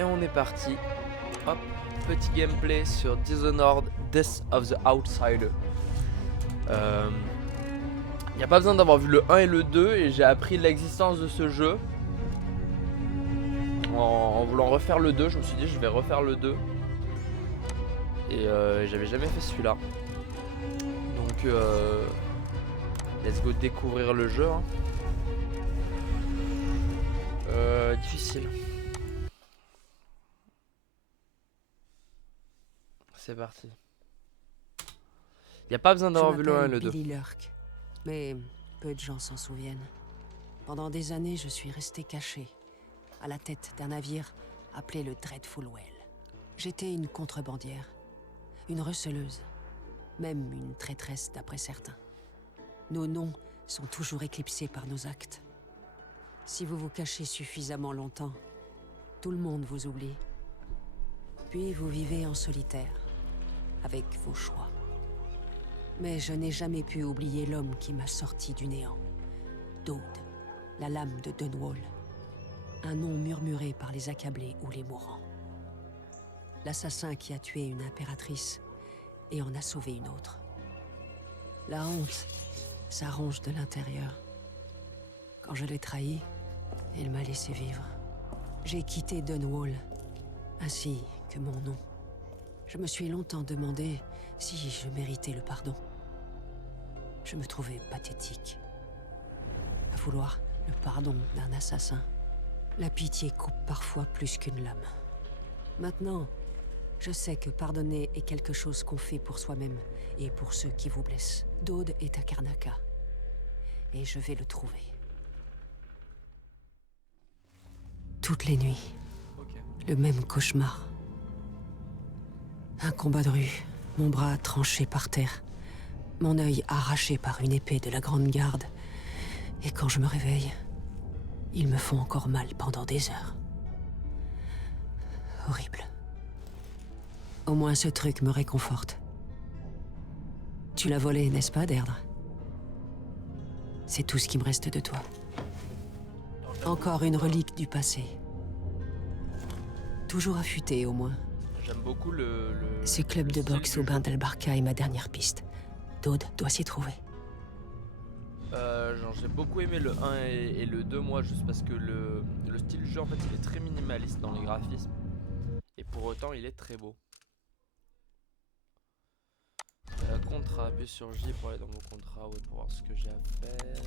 Et on est parti. Hop, petit gameplay sur Dishonored Death of the Outsider. Il n'y a pas besoin d'avoir vu le 1 et le 2 et j'ai appris l'existence de ce jeu. En voulant refaire le 2, je me suis dit je vais refaire le 2. Et j'avais jamais fait celui-là. Donc let's go découvrir le jeu. Hein. Difficile. C'est parti. Il n'y a pas besoin d'avoir vu le 1 et le 2. Billy Lurk, mais peu de gens s'en souviennent. Pendant des années, je suis resté caché, à la tête d'un navire appelé le Dreadful Well. J'étais une contrebandière, une receleuse, même une traîtresse d'après certains. Nos noms sont toujours éclipsés par nos actes. Si vous vous cachez suffisamment longtemps, tout le monde vous oublie. Puis vous vivez en solitaire, avec vos choix. Mais je n'ai jamais pu oublier l'homme qui m'a sorti du néant. Dode, la lame de Dunwall. Un nom murmuré par les accablés ou les mourants. L'assassin qui a tué une impératrice et en a sauvé une autre. La honte, ça ronge de l'intérieur. Quand je l'ai trahi, il m'a laissé vivre. J'ai quitté Dunwall, ainsi que mon nom. Je me suis longtemps demandé si je méritais le pardon. Je me trouvais pathétique. À vouloir le pardon d'un assassin. La pitié coupe parfois plus qu'une lame. Maintenant, je sais que pardonner est quelque chose qu'on fait pour soi-même et pour ceux qui vous blessent. Dode est à Karnaca. Et je vais le trouver. Toutes les nuits, le même cauchemar. Un combat de rue, mon bras tranché par terre, mon œil arraché par une épée de la Grande Garde. Et quand je me réveille, ils me font encore mal pendant des heures. Horrible. Au moins ce truc me réconforte. Tu l'as volé, n'est-ce pas, Deirdre? C'est tout ce qui me reste de toi. Encore une relique du passé. Toujours affûtée, au moins. J'aime beaucoup Ce club de boxe au bain d'Albarca est ma dernière piste. Dode doit s'y trouver. Genre j'ai beaucoup aimé le 1 et le 2 moi juste parce que le style du jeu en fait il est très minimaliste dans les graphismes. Et pour autant il est très beau. Contrat, appuie sur J pour aller dans mon contrat, ouais, pour voir ce que j'ai à faire.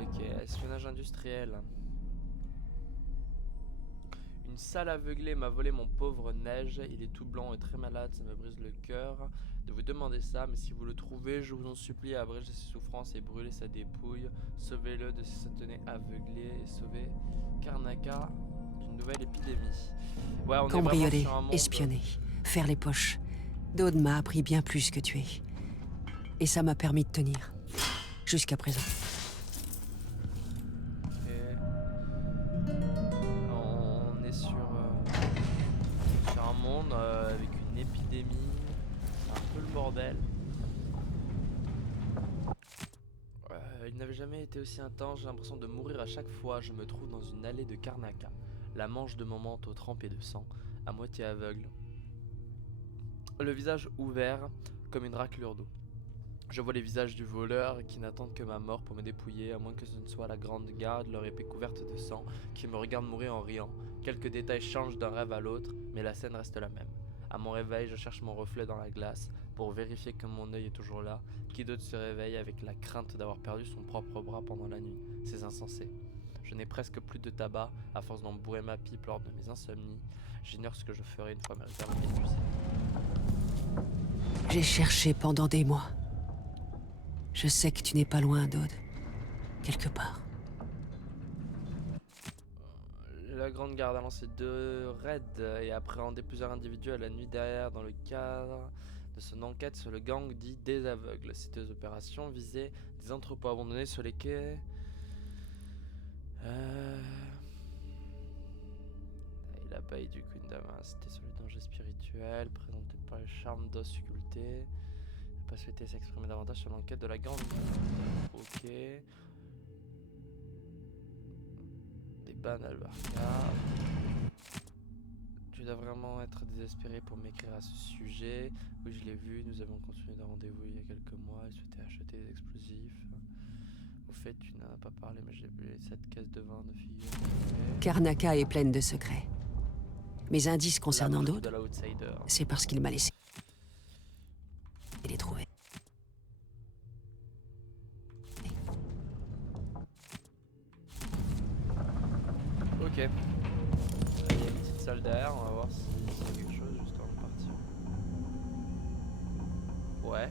Ok, espionnage industriel. Une salle aveuglée m'a volé mon pauvre Neige. Il est tout blanc et très malade, ça me brise le cœur de vous demander ça, mais si vous le trouvez, je vous en supplie, abréger ses souffrances et brûler sa dépouille. Sauvez-le de ses satanées aveuglés et sauvez Karnaca d'une nouvelle épidémie. Ouais, on est Cambrioler, sur un monde... espionner, faire les poches. Dode m'a appris bien plus que tuer. Et ça m'a permis de tenir. Jusqu'à présent. On est sur un monde avec une épidémie. C'est un peu le bordel. Il n'avait jamais été aussi intense, j'ai l'impression de mourir à chaque fois. Je me trouve dans une allée de Karnaca. La manche de mon manteau trempée de sang, à moitié aveugle. Le visage ouvert comme une raclure d'eau. Je vois les visages du voleur qui n'attendent que ma mort pour me dépouiller, à moins que ce ne soit la Grande Garde, leur épée couverte de sang, qui me regarde mourir en riant. Quelques détails changent d'un rêve à l'autre, mais la scène reste la même. À mon réveil, je cherche mon reflet dans la glace pour vérifier que mon œil est toujours là. Qui d'autre se réveille avec la crainte d'avoir perdu son propre bras pendant la nuit? C'est insensé. Je n'ai presque plus de tabac à force d'en bourrer ma pipe lors de mes insomnies. J'ignore ce que je ferai une fois mes réserves épuisées. J'ai cherché pendant des mois. Je sais que tu n'es pas loin, Dode. Quelque part. La Grande Garde a lancé 2 raids et a appréhendé plusieurs individus à la nuit dernière dans le cadre de son enquête sur le gang dit des aveugles. Ces 2 opérations visaient des entrepôts abandonnés sur les quais. Il a pas eu du Kundam, c'était sur les dangers spirituels présentés par le charme d'os sculpté. Il n'a pas souhaité s'exprimer davantage sur l'enquête de la Grande Garde. Ok. Des bannes Albarca. à vraiment être désespéré pour m'écrire à ce sujet. Oui, je l'ai vu, nous avons continué de rendez-vous il y a quelques mois. Il souhaitait acheter des explosifs. Au fait, tu n'en as pas parlé, mais j'ai bu cette caisse de vin de fille. Karnaca est pleine de secrets. Mes indices concernant de d'autres, l'outsider. c'est parce qu'il m'a laissé les trouver. Ok. Il y a une petite salle derrière, on va voir s'il y a quelque chose juste avant de partir. Ouais.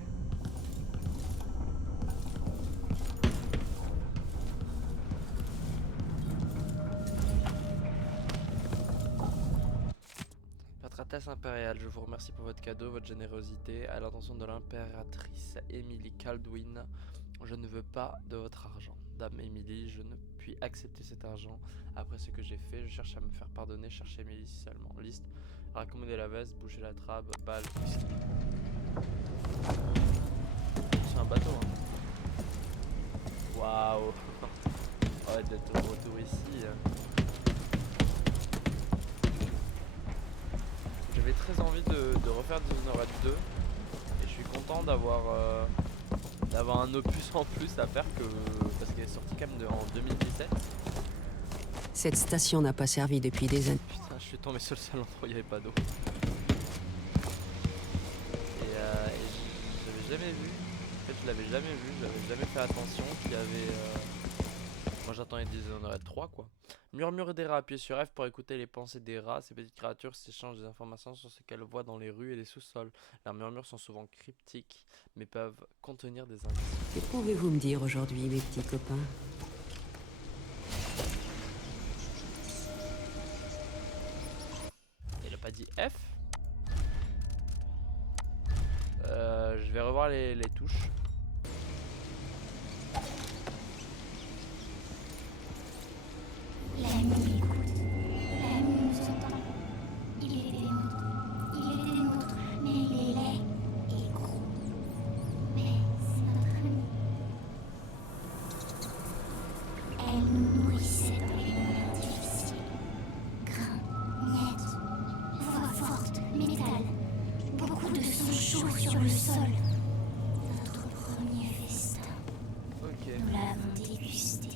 Patratesse impériale, je vous remercie pour votre cadeau, votre générosité. À l'intention de l'impératrice Emily Caldwin, je ne veux pas de votre argent. Dame Emily, je ne puis accepter cet argent. Après ce que j'ai fait, je cherche à me faire pardonner. Cherchez Emily si seulement. Liste. Raccommoder la veste, bouger la trappe, balle, whisky. C'est un bateau, hein. Waouh. On va être de retour ici. J'avais très envie de refaire Dishonored 2 et je suis content d'avoir un opus en plus à faire parce qu'elle est sortie quand même en 2017. Cette station n'a pas servi depuis des années. Putain, je suis tombé sur le seul endroit où il n'y avait pas d'eau. Et je l'avais jamais vu. En fait, je l'avais jamais vu, j'avais jamais fait attention qu'il y avait. Moi j'attendais Dishonored 3 quoi. Murmure des rats, appuyez sur F pour écouter les pensées des rats. Ces petites créatures s'échangent des informations sur ce qu'elles voient dans les rues et les sous-sols. Leurs murmures sont souvent cryptiques, mais peuvent contenir des indices. Que pouvez-vous me dire aujourd'hui, mes petits copains? Il a pas dit F. Je vais revoir les touches. La nuit écoute, la nuit nous entend. Il était nôtre, mais il est laid et gros. Mais c'est notre ami. Elle nous nourrissait dans les moments difficiles. Grains, miettes, voix forte, métal. Beaucoup de sang chaud sur le sol. Notre premier festin. Ok. Nous l'avons dégusté.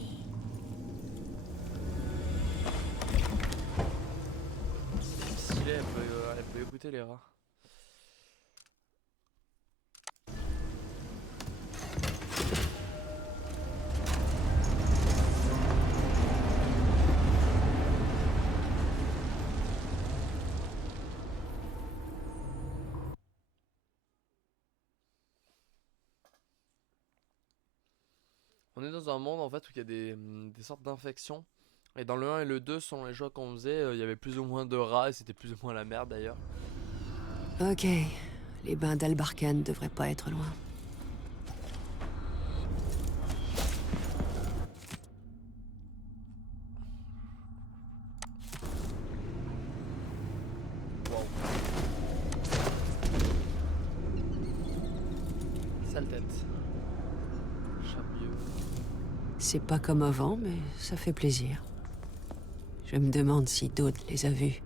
Stylé, elle peut écouter les rats. On est dans un monde en fait où il y a des sortes d'infections. Et dans le 1 et le 2, selon les choix qu'on faisait, il y avait plus ou moins de rats et c'était plus ou moins la merde d'ailleurs. Ok, les bains d'Albarkan devraient pas être loin. Wow. Sale tête. Chabieux. C'est pas comme avant, mais ça fait plaisir. Je me demande si d'autres les a vus.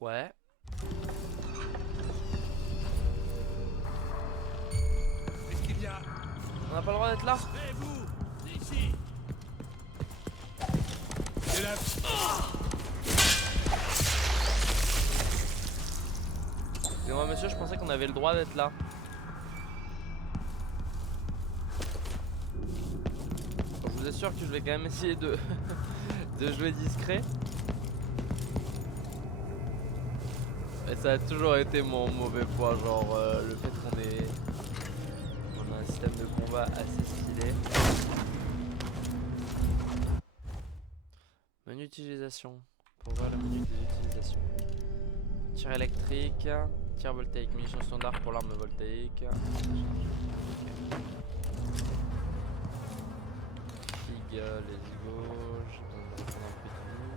Ouais. Qu'est-ce qu'il y a? On n'a pas le droit d'être là. Et vous, ici. C'est la... Excusez-moi monsieur, je pensais qu'on avait le droit d'être là. Bon, je vous assure que je vais quand même essayer de, de jouer discret. Et ça a toujours été mon mauvais point, genre le fait qu'on a un système de combat assez stylé. Menu utilisation. Pour voir le menu des utilisations. Tir électrique, tir voltaïque, munitions standard pour l'arme voltaïque. Fig, let's go. J'ai besoin de reprendre un peu de vie.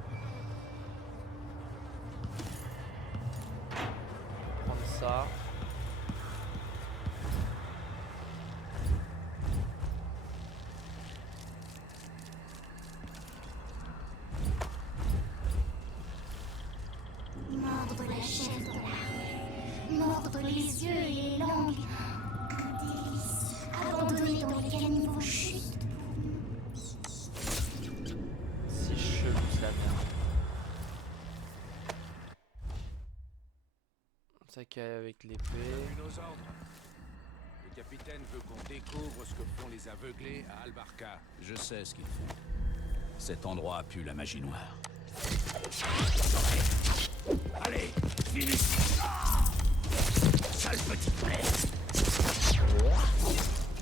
ça. Mordre la chair dans la rue, mordre les yeux et les langues. Un délice, abandonné dans les caniveaux chutes. Si chelou ça merde. Sac avec l'épée. Nos ordres. Le capitaine veut qu'on découvre ce que font les aveuglés à Albarca. Je sais ce qu'ils font. Cet endroit pue la magie noire. Allez, finis. Sale petite merde.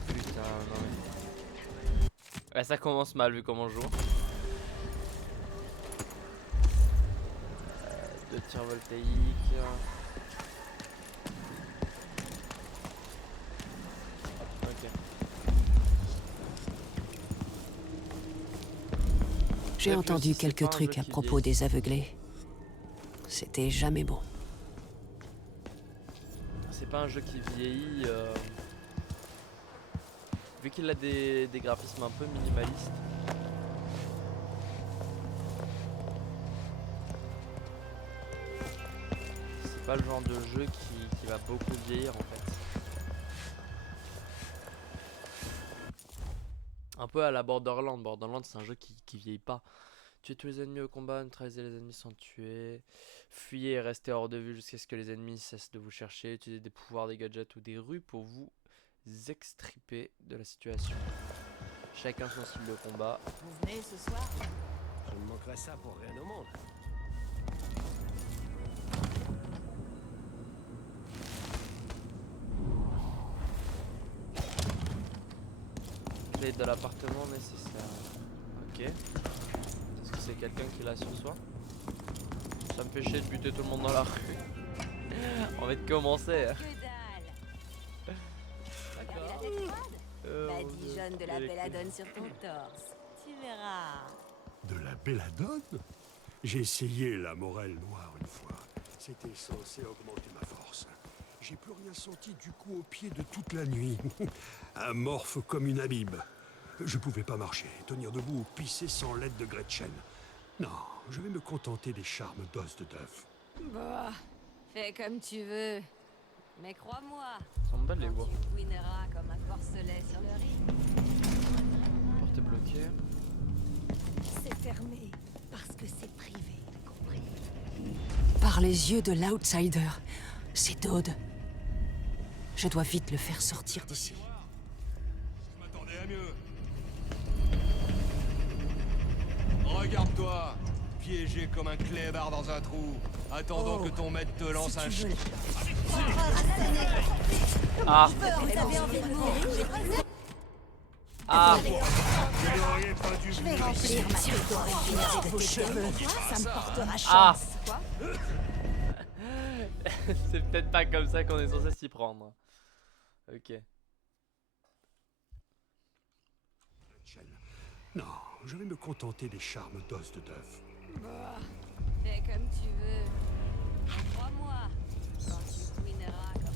Putain, non mais... Ouais, ça commence mal vu comment on joue. 2 tirs voltaïques. Ok. J'ai Bref, entendu aussi, c'est quelques pas un trucs jeu à qui propos vieillit. des aveuglés. C'était jamais bon. C'est pas un jeu qui vieillit. Vu qu'il a des graphismes un peu minimalistes. C'est pas le genre de jeu qui va beaucoup vieillir en fait. Un peu à la Borderlands. Borderlands c'est un jeu qui vieillit pas. Tuez tous les ennemis au combat, neutralisez les ennemis sans tuer. Fuyez et restez hors de vue jusqu'à ce que les ennemis cessent de vous chercher. Utilisez des pouvoirs, des gadgets ou des rues pour vous extriper de la situation. Chacun son style de combat. Vous venez ce soir? Je ne manquerai ça pour rien au monde. Clé de l'appartement nécessaire. Ok. Est-ce que c'est quelqu'un qui l'a sur soi? Ça me fait chier de buter tout le monde dans la rue. On va commencer. Hein. Que dalle! Regardez la tête froide? Badigeonne de la belladone sur ton torse. Tu verras. De la belladone? J'ai essayé la morelle noire une fois. C'était censé augmenter ma force. J'ai plus rien senti du cou au pied de toute la nuit. Amorphe comme une abibe. Je pouvais pas marcher, tenir debout ou pisser sans l'aide de Gretchen. Non, je vais me contenter des charmes d'os de bœuf. Bah, fais comme tu veux. Mais crois-moi, Sont belles les voix. tu couineras comme un porcelet sur le riz. Porte est bloquée. C'est fermé parce que c'est privé, compris? Par les yeux de l'outsider, c'est Dode. Je dois vite le faire sortir d'ici. Je m'attendais à mieux. Regarde-toi, piégé comme un clébard dans un trou, attendant que ton maître te lance un ch... Ah. Vous avez envie de mourir? Ah. Vous n'auriez pas dû Je vais remplir ma tête d'oreille de tes cheveux. Ça me portera chance. Ah. Quoi? C'est peut-être pas comme ça qu'on est censé s'y prendre. Ok. Gretchen. Non, je vais me contenter des charmes d'os de bœuf. Bah, fais comme tu veux. Mais crois-moi, quand tu couineras comme un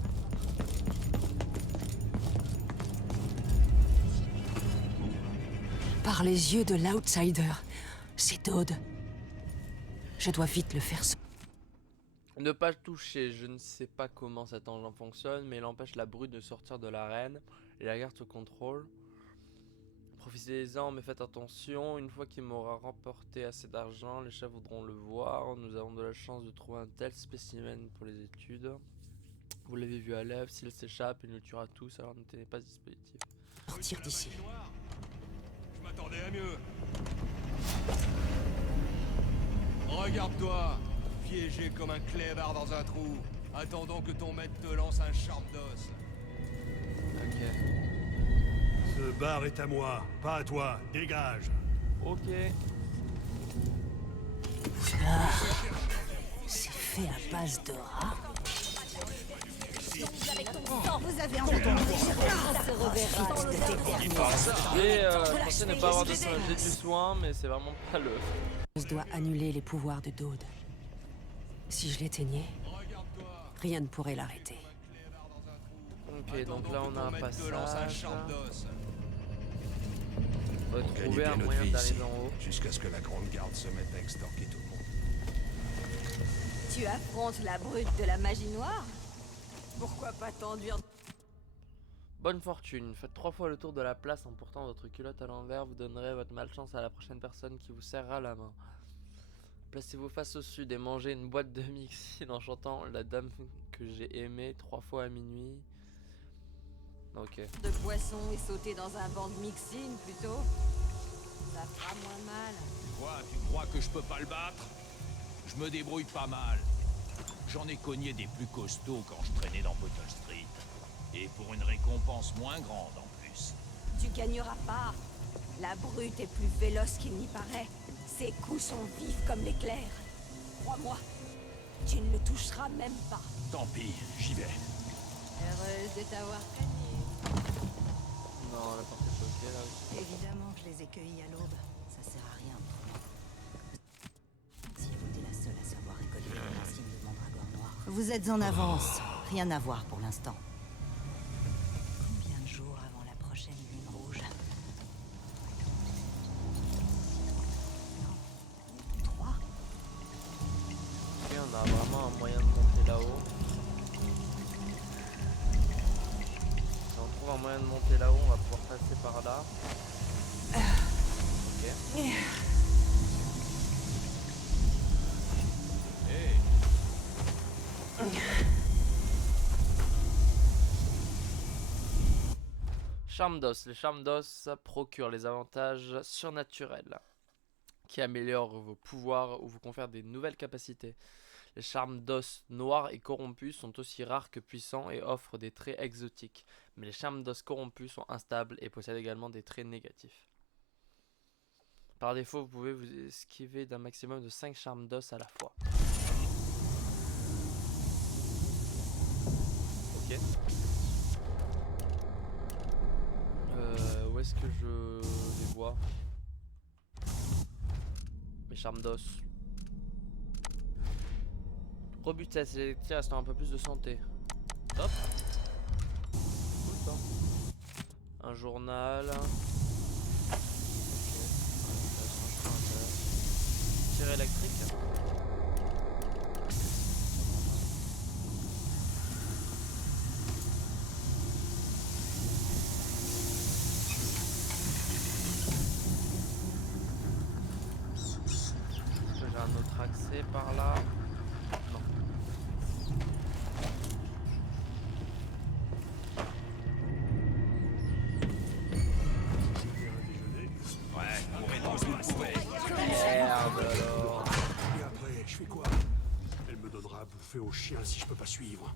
Par les yeux de l'outsider, c'est Dode. Je dois vite le faire sortir. Ne pas toucher, je ne sais pas comment cet engin fonctionne, mais il empêche la brute de sortir de l'arène et la garde sous contrôle. Profitez-en, mais faites attention, une fois qu'il m'aura remporté assez d'argent, les chefs voudront le voir. Nous avons de la chance de trouver un tel spécimen pour les études. Vous l'avez vu à l'œuvre, s'il s'échappe, il nous tuera tous, alors ne tenez pas ce dispositif. Sortir d'ici. Je m'attendais à mieux. Regarde-toi, piégé comme un clébard dans un trou, attendant que ton maître te lance un charme d'os. Ok. Ce bar est à moi, pas à toi. Dégage. Ok. C'est fait à base de rats. Vous avez envie de mourir? Ça se reverra de tes derniers. J'ai pensé ne pas avoir de j'ai du soin, mais c'est vraiment pas le... Je dois annuler les pouvoirs de Dode. Si je l'éteignais, Rien ne pourrait l'arrêter. Ok, donc là on a un passage. d'os. On va On gagnait trouver bien un notre moyen vie d'arriver ici, en haut. jusqu'à ce que la Grande Garde se mette à extorquer tout le monde. Tu affrontes la brute de la magie noire? Pourquoi pas t'enduire? Bonne fortune. Faites 3 fois le tour de la place en portant votre culotte à l'envers. Vous donnerez votre malchance à la prochaine personne qui vous serrera la main. Placez-vous face au sud et mangez une boîte de mixine en chantant La Dame que j'ai aimée 3 fois à minuit. Ok. De poisson et sauter dans un banc de mixine plutôt? Ça fera moins mal. Tu crois que je peux pas le battre? Je me débrouille pas mal. J'en ai cogné des plus costauds quand je traînais dans Bottle Street. Et pour une récompense moins grande en plus. Tu gagneras pas. La brute est plus véloce qu'il n'y paraît. Ses coups sont vifs comme l'éclair. Crois-moi, tu ne le toucheras même pas. Tant pis, j'y vais. Heureuse de t'avoir gagné. Non, la porte est bloquée là aussi. Évidemment que je les ai cueillis à l'aube. Ça sert à rien autrement. Si vous êtes la seule à savoir récolter les racines de mandragore noir. Vous êtes en avance. Rien à voir pour l'instant. Combien de jours avant la prochaine lune rouge? Non. 3. Ok, on a vraiment un moyen de monter là-haut. Si on trouve un moyen de monter là-haut, on va pouvoir passer par là. Ok. Hé, Charme d'os. Les charmes d'os procurent les avantages surnaturels qui améliorent vos pouvoirs ou vous confèrent des nouvelles capacités. Les charmes d'os noirs et corrompus sont aussi rares que puissants et offrent des traits exotiques. Mais les charmes d'os corrompus sont instables et possèdent également des traits négatifs. Par défaut, vous pouvez vous esquiver d'un maximum de 5 charmes d'os à la fois. Ok. Où est-ce que je les vois? Mes charmes d'os. Robustesse, les tirs restent un peu plus de santé. Hop. Cool ça. Un journal. Ok. Tir électrique. J'ai un autre accès par là. Non. ouais, courez donc si vous pouvez. Merde alors. Et après, je fais quoi? Elle me donnera à bouffer au chien si je peux pas suivre.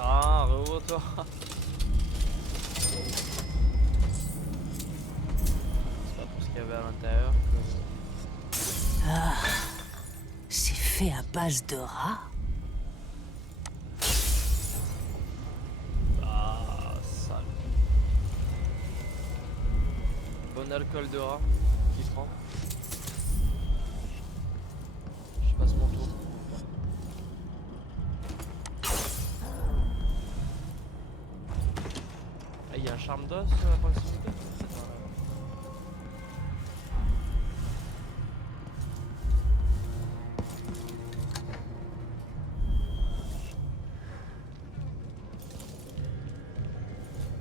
Ah, revois-toi. C'est pas pour ce qu'il y avait à l'intérieur que... C'est fait à base de rats? Ah, sale. Bon alcool de rat. Qui prend? Je passe mon tour. Ah, il y a un charme d'os à proximité?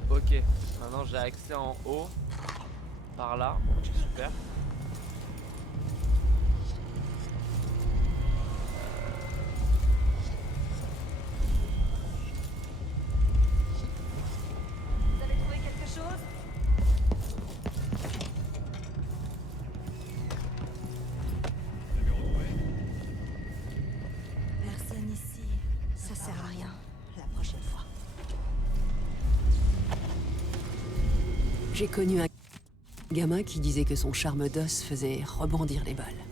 Ok, maintenant j'ai accès en haut, par là, super. Vous avez trouvé quelque chose? Personne ici. Ça sert à rien. La prochaine fois. J'ai connu un gamin qui disait que son charme d'os faisait rebondir les balles.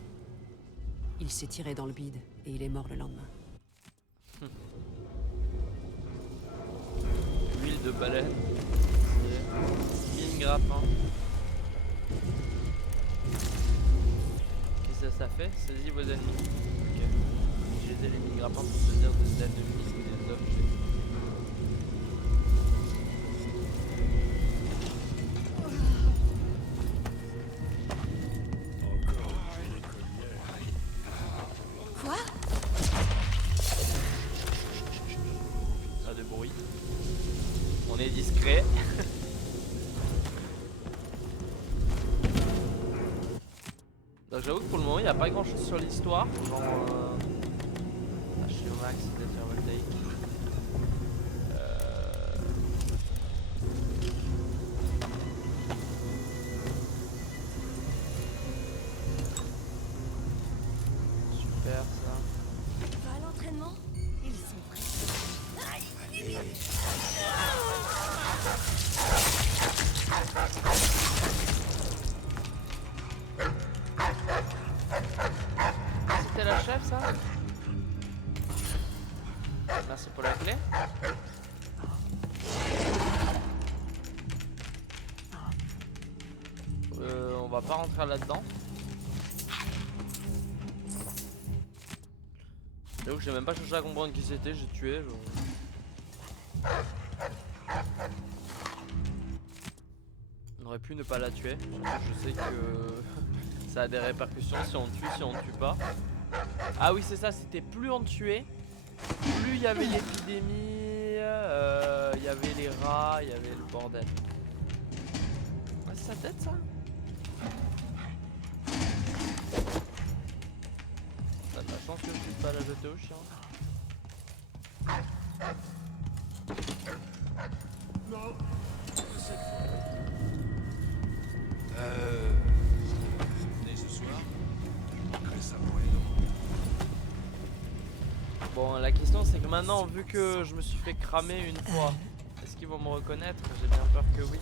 Il s'est tiré dans le bide et il est mort le lendemain. 2 baleines. Mine grappin. Qu'est-ce que ça fait? Saisis vos ennemis. Ok. Utilisez les mine grappins pour saisir des ennemis ou des objets. Quoi? Pas de bruit. On est discret. Donc j'avoue que pour le moment il n'y a pas grand chose sur l'histoire. Genre HO Max, des photovoltaïques. Super ça. Tu vas à l'entraînement? Ils sont prêts. C'était la chef ça? Merci pour la clé. On va pas rentrer là-dedans. J'avoue que j'ai même pas cherché à comprendre qui c'était, j'ai tué. On aurait pu ne pas la tuer. Je sais que ça a des répercussions si on tue, si on ne tue pas. Ah oui c'est ça, c'était plus on tuait, plus il y avait l'épidémie, il y avait les rats, il y avait le bordel. Ah, c'est sa tête ça? T'as de la chance que je puisse pas la jeter au chien. Non. Venez ce soir. Récemment et non. Bon la question c'est que maintenant vu que je me suis fait cramer une fois, est-ce qu'ils vont me reconnaître? J'ai bien peur que oui.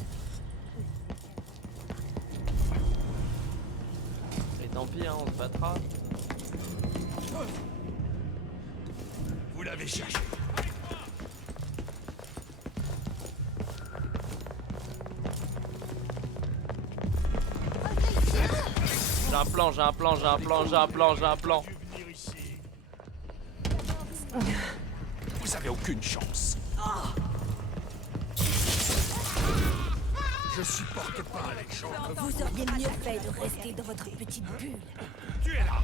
Et tant pis hein, on se battra. Vous l'avez cherché. J'ai un plan, j'ai un plan, j'ai un plan, j'ai un plan, j'ai un plan. Venir ici. Vous avez aucune chance. Je supporte pas les gens comme vous. Vous auriez mieux fait de rester dans votre petite bulle. Tu es là.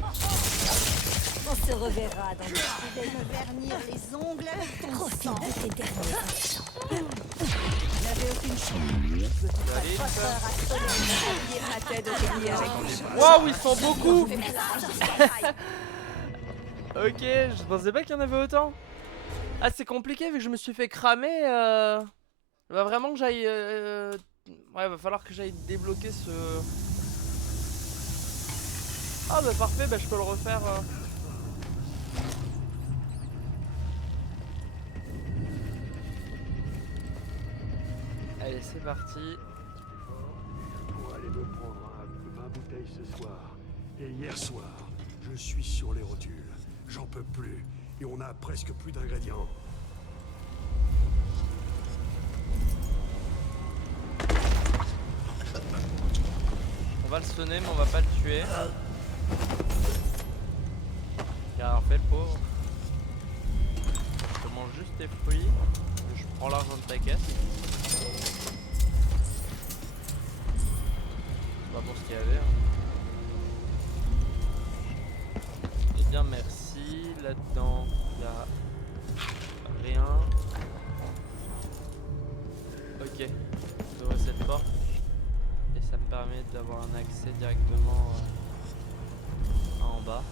On se reverra dans le... Je vais me vernir les ongles avec ton Profite sang. de tes derniers instants. Vous n'avez aucune chance. Allez, Ma tête de tenir avec vous. waouh, ils sont beaucoup. Ok, je pensais pas qu'il y en avait autant. Ah, c'est compliqué vu que je me suis fait cramer. Va vraiment que j'aille. Ouais, va falloir que j'aille débloquer ce. Ah, bah parfait, bah je peux le refaire. Allez, c'est parti. Pour aller me prendre 20 bouteilles ce soir. Et hier soir, je suis sur les rotules. J'en peux plus. Et on a presque plus d'ingrédients. On va le sonner, mais on va pas le tuer. Car en fait, le pauvre. Je mange juste tes fruits. Je prends l'argent de ta caisse. Pas pour ce qu'il y avait. Hein. Eh bien, merci. Là-dedans, il n'y a rien. Ok. J'ouvre cette porte. Et ça me permet d'avoir un accès directement en bas.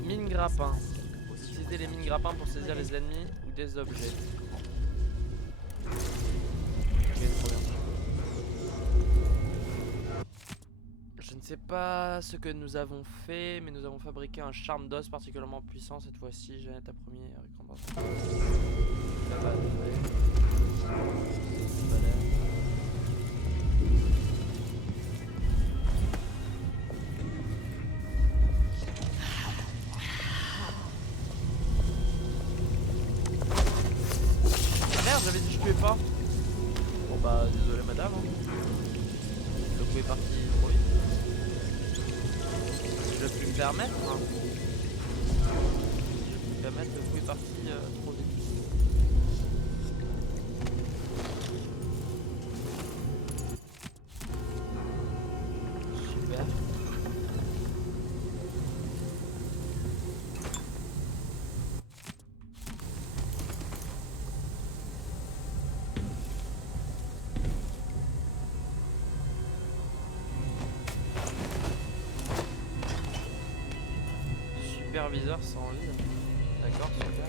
Mine grappin. Utilisez les mines grappins pour saisir les ennemis ou des objets. Ok, trop bien. Je ne sais pas ce que nous avons fait, mais nous avons fabriqué un charme d'os particulièrement puissant cette fois-ci. J'ai ta première récompense. Là-bas, merde, j'avais dit que je tuais pas. Bon bah désolé madame. Hein. Le coup est parti trop vite. Je peux me permettre. Hein. Je peux me permettre, le coup est parti trop vite. Super. Superviseur sans vie. D'accord, super.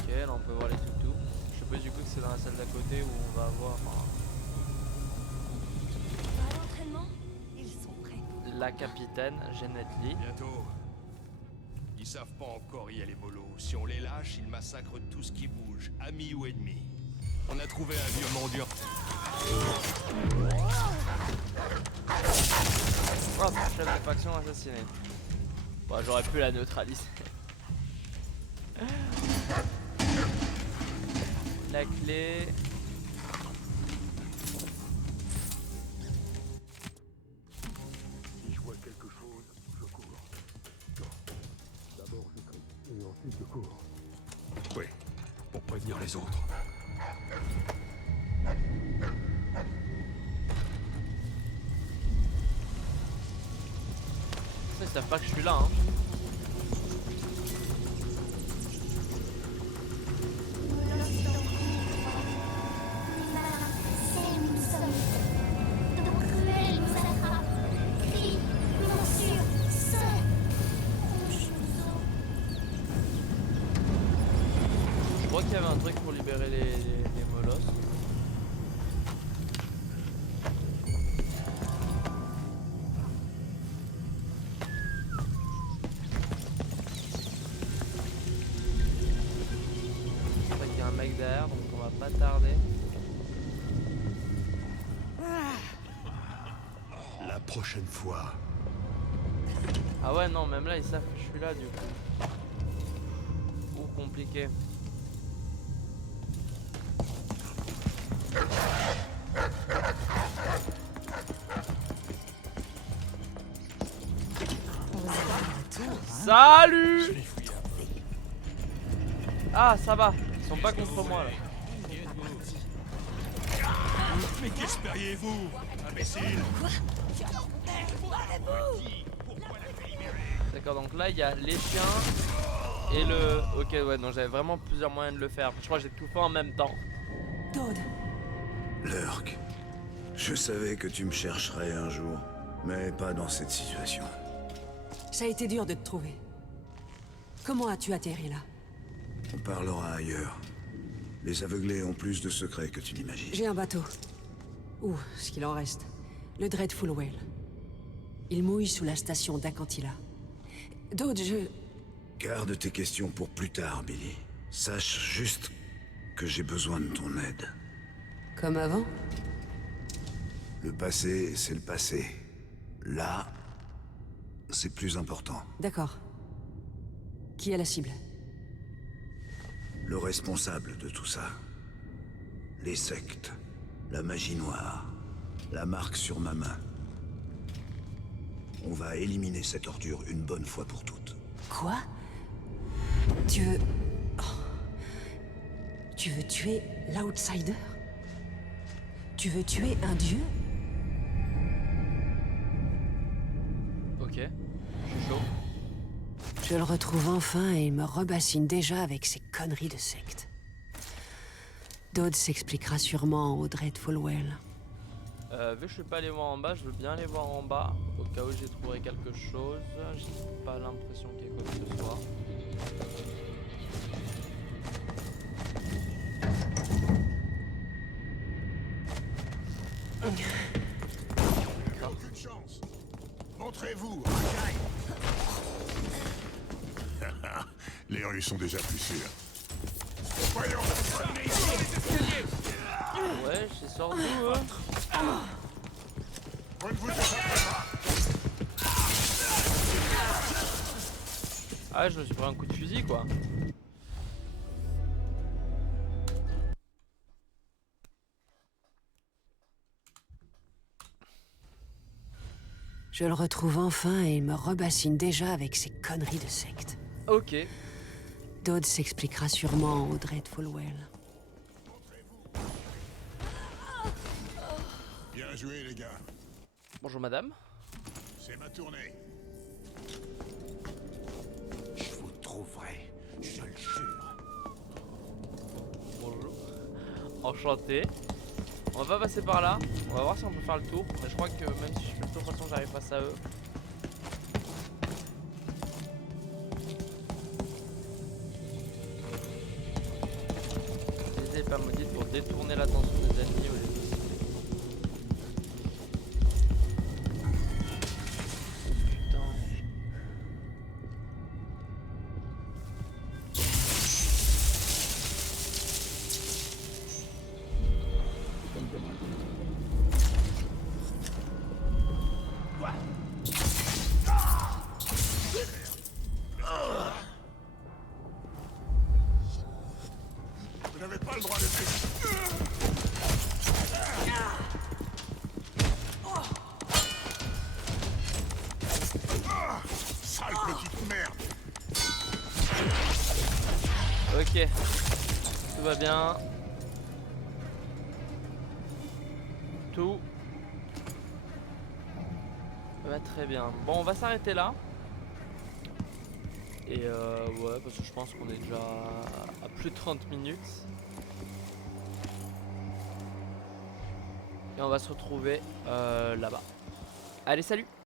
Ok, là on peut voir les toutous. Je suppose du coup que c'est dans la salle d'à côté où on va avoir À l'entraînement, ils sont prêts. la capitaine Jeanette Lee. Bientôt. Ils savent pas encore y aller mollo. Si on les lâche, ils massacrent tout ce qui bouge, amis ou ennemis. On a trouvé un vieux mendiant. Hop, chef de faction assassiné. Bon, j'aurais pu la neutraliser. La clé. Si je vois quelque chose, je cours. Non. D'abord je crie, et ensuite je cours. Oui, pour prévenir les autres. Ils savent pas que je suis là, hein. Je crois qu'il y avait un truc pour libérer les molosses. Je crois qu'il y a un mec derrière, donc on va pas tarder. La prochaine fois. Ah ouais, non, même là ils savent que je suis là du coup. Ou compliqué. Salut! Ah, ça va, ils sont pas contre moi là. Mais qu'espériez-vous, imbécile? D'accord, donc là il y a les chiens et le... Ok, ouais, non, j'avais vraiment plusieurs moyens de le faire. Je crois que j'ai tout fait en même temps. Todd, Lurk, je savais que tu me chercherais un jour, mais pas dans cette situation. ça a été dur de te trouver. Comment as-tu atterri là? On parlera ailleurs. Les aveuglés ont plus de secrets que tu n'imagines. J'ai un bateau. Ou ce qu'il en reste. Le Dreadful Whale. Il mouille sous la station d'Akantila. Todd, Garde tes questions pour plus tard, Billy. Sache juste que j'ai besoin de ton aide. Comme avant? Le passé, c'est le passé. Là, c'est plus important. D'accord. Qui est la cible? Le responsable de tout ça. Les sectes. La magie noire. La marque sur ma main. On va éliminer cette ordure une bonne fois pour toutes. Quoi? Tu veux... Oh. Tu veux tuer l'Outsider? Tu veux tuer un dieu? Ok, je suis chaud. Je le retrouve enfin et il me rebassine déjà avec ses conneries de secte. Todd s'expliquera sûrement au Dreadful Well. Vu que je suis pas allé voir en bas, je veux bien aller voir en bas. Au cas où j'ai trouvé quelque chose. J'ai pas l'impression qu'il y ait quoi que ce soit. Aucune chance. Montrez-vous, Les rues sont déjà plus sûres. voyons. Ouais, j'ai sorti. Vous ne vous échapperez pas. Ah, je me suis pris un coup de fusil quoi. Je le retrouve enfin et il me rebassine déjà avec ses conneries de secte. Ok. Dode s'expliquera sûrement au Dreadful-Well. Bien joué, les gars. Bonjour madame. C'est ma tournée. Je vous trouverai, je le jure. Bonjour. Enchanté. On va passer par là. On va voir si on peut faire le tour. Mais je crois que même si je fais le tour, de toute façon j'arrive face à eux. L'idée est pas maudite pour détourner l'attention des ennemis au lieu de ciler. Putain. Vous n'avez pas le droit de faire. Sale petite merde. Ok. Tout va bien. Tout va très bien. Bon, on va s'arrêter là. Et ouais, parce que je pense qu'on est déjà à plus de 30 minutes. Et on va se retrouver là-bas. Allez, salut!